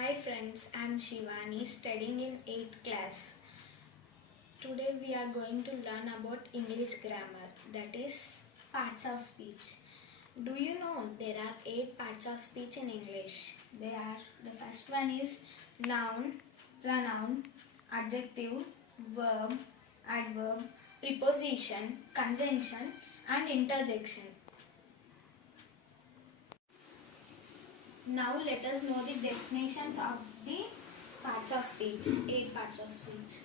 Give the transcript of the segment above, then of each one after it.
Hi friends, I am Shivani studying in 8th class. Today we are going to learn about English grammar, that is parts of speech. Do you know there are 8 parts of speech in English? The first one is noun, pronoun, adjective, verb, adverb, preposition, conjunction and interjection. Now let us know the definitions of the parts of speech, 8 parts of speech.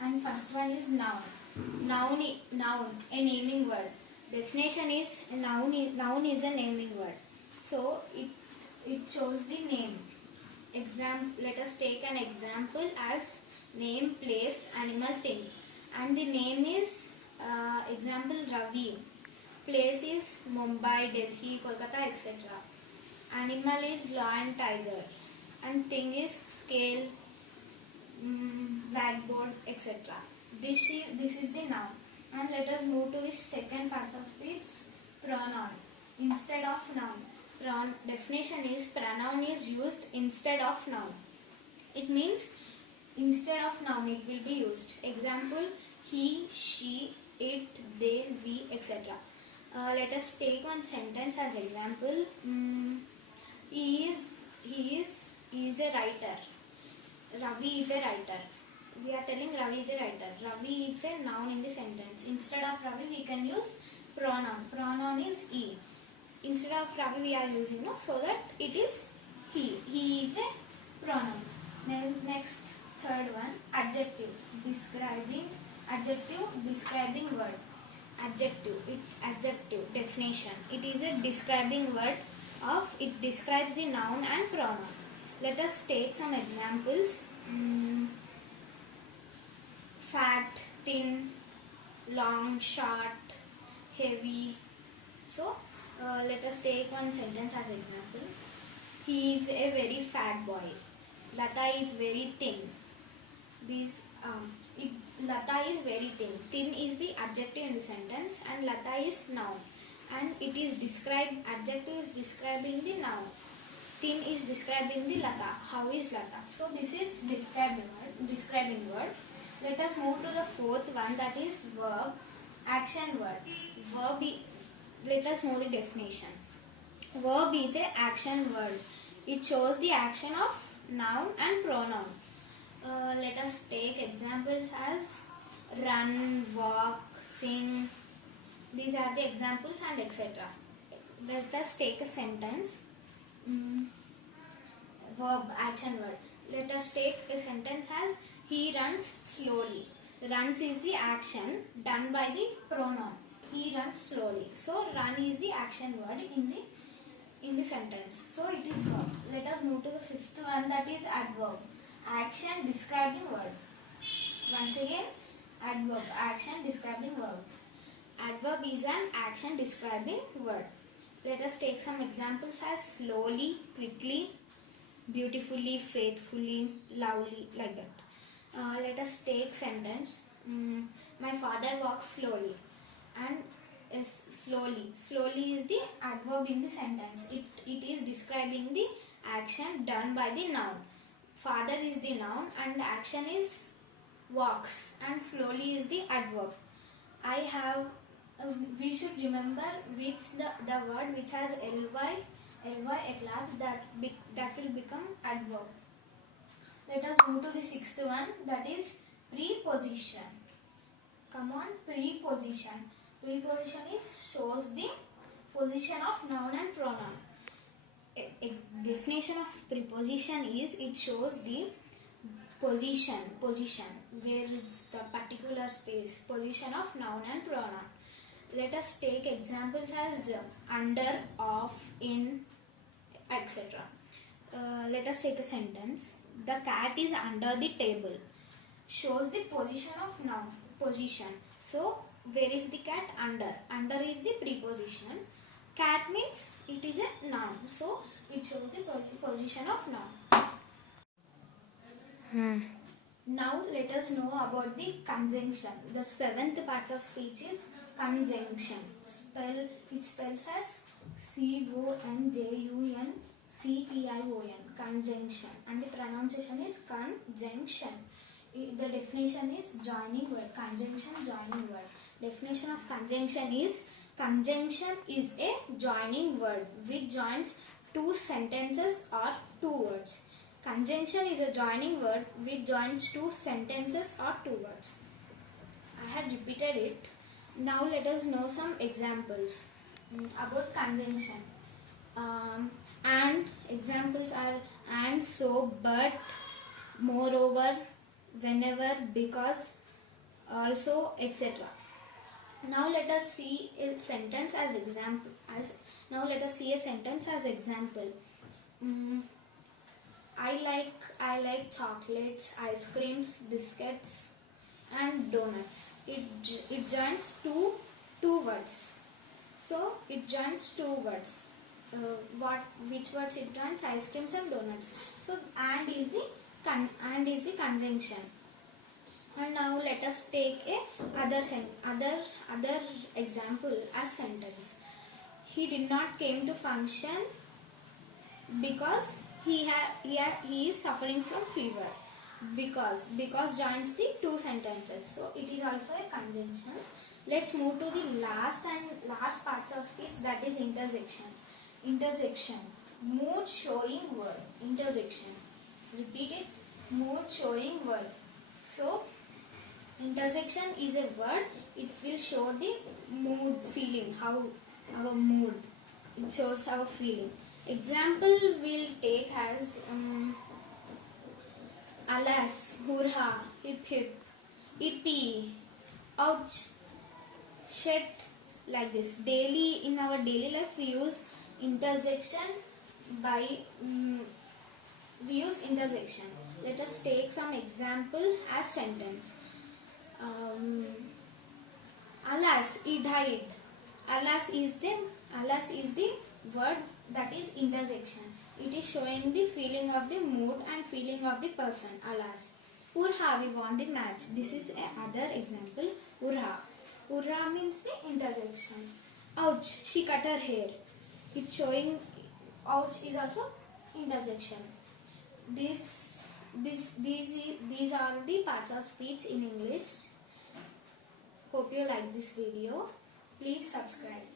And first one is noun. Noun, a naming word. Definition is noun is a naming word. So it shows the name. Let us take an example as name, place, animal, thing. And the name is example Ravi. Place is Mumbai, Delhi, Kolkata, etc. Animal is lion, tiger, and thing is scale, blackboard, etc. This is the noun. And let us move to the second part of speech, pronoun. Instead of noun. Definition is pronoun is used instead of noun. It means instead of noun it will be used. Example, he, she, it, they, we, etc. Let us take one sentence as example. He is a writer. Ravi is a writer. We are telling Ravi is a writer. Ravi is a noun in the sentence. Instead of Ravi we can use pronoun. Pronoun is he. Instead of Ravi we are using so that it is he. He is a pronoun. Then next, third one, adjective. Describing word. Adjective definition. It is a describing word. It describes the noun and pronoun. Let us take some examples. Fat, thin, long, short, heavy. So let us take one sentence as example. He is a very fat boy. Lata is very thin. Lata is very thin. Thin is the adjective in the sentence and Lata is noun. And it is adjective is describing the noun. Thin is describing the Lata. How is Lata? So this is describing word. Let us move to the fourth one, that is verb, action word. Let us know the definition. Verb is a action word. It shows the action of noun and pronoun. Let us take examples as run, walk, sing. These are the examples and etc. Let us take a sentence. Verb, action word. Let us take a sentence as he runs slowly. Runs is the action done by the pronoun. He runs slowly. So run is the action word in the sentence. So it is verb. Let us move to the fifth one, that is adverb. Action describing word. Once again, adverb, action describing verb. Adverb is an action describing word. Let us take some examples as slowly, quickly, beautifully, faithfully, lovely, like that. Let us take sentence. My father walks slowly. And slowly is the adverb in the sentence. It is describing the action done by the noun. Father is the noun and the action is walks, and slowly is the adverb. We should remember which the word which has ly at last, that will become adverb. Let us move to the sixth one, that is preposition. Come on, preposition. Preposition shows the position of noun and pronoun. Definition of preposition is it shows the position where is the particular space, position of noun and pronoun. Let us take examples as under, off, in, etc. Let us take a sentence. The cat is under the table. Shows the position of noun. Position. So where is the cat? Under. Under is the preposition. Cat means it is a noun. So it shows the position of noun. Now let us know about the conjunction. The seventh part of speech is conjunction. It spells as conjunction. CTION, conjunction, and the pronunciation is conjunction. The definition is joining word, conjunction, joining word. Definition of conjunction is a joining word which joins two sentences or two words. Conjunction is a joining word which joins two sentences or two words. I had repeated it. Now let us know some examples about conjunction. And examples are and, so, but, moreover, whenever, because, also, etc. Now let us see a sentence as example. I like chocolates, ice creams, biscuits, and donuts. It joins two words. So it joins two words. Which words it joins? Ice creams and donuts. So and is the conjunction. And now let us take a other example as sentence. He did not came to function because he is suffering from fever. Because joins the two sentences, so it is also a conjunction. Let's move to the last parts of speech, that is intersection. Mood showing word. Intersection. Repeat it. Mood showing word. So intersection is a word. It will show the mood, feeling, how our mood. It shows our feeling. Example will take as alas, hurrah, hip hip, yippee, ouch, shit, like this. In our daily life we use intersection. Let us take some examples as sentence. Alas, he died. Alas is the word that is intersection. It is showing the feeling of the mood and feeling of the person. Alas. Hurrah, we won the match. This is another example. Hurrah. Hurrah means the intersection. Ouch, she cut her hair. It's showing ouch is also intersection. These are the parts of speech in English. Hope you like this video. Please subscribe.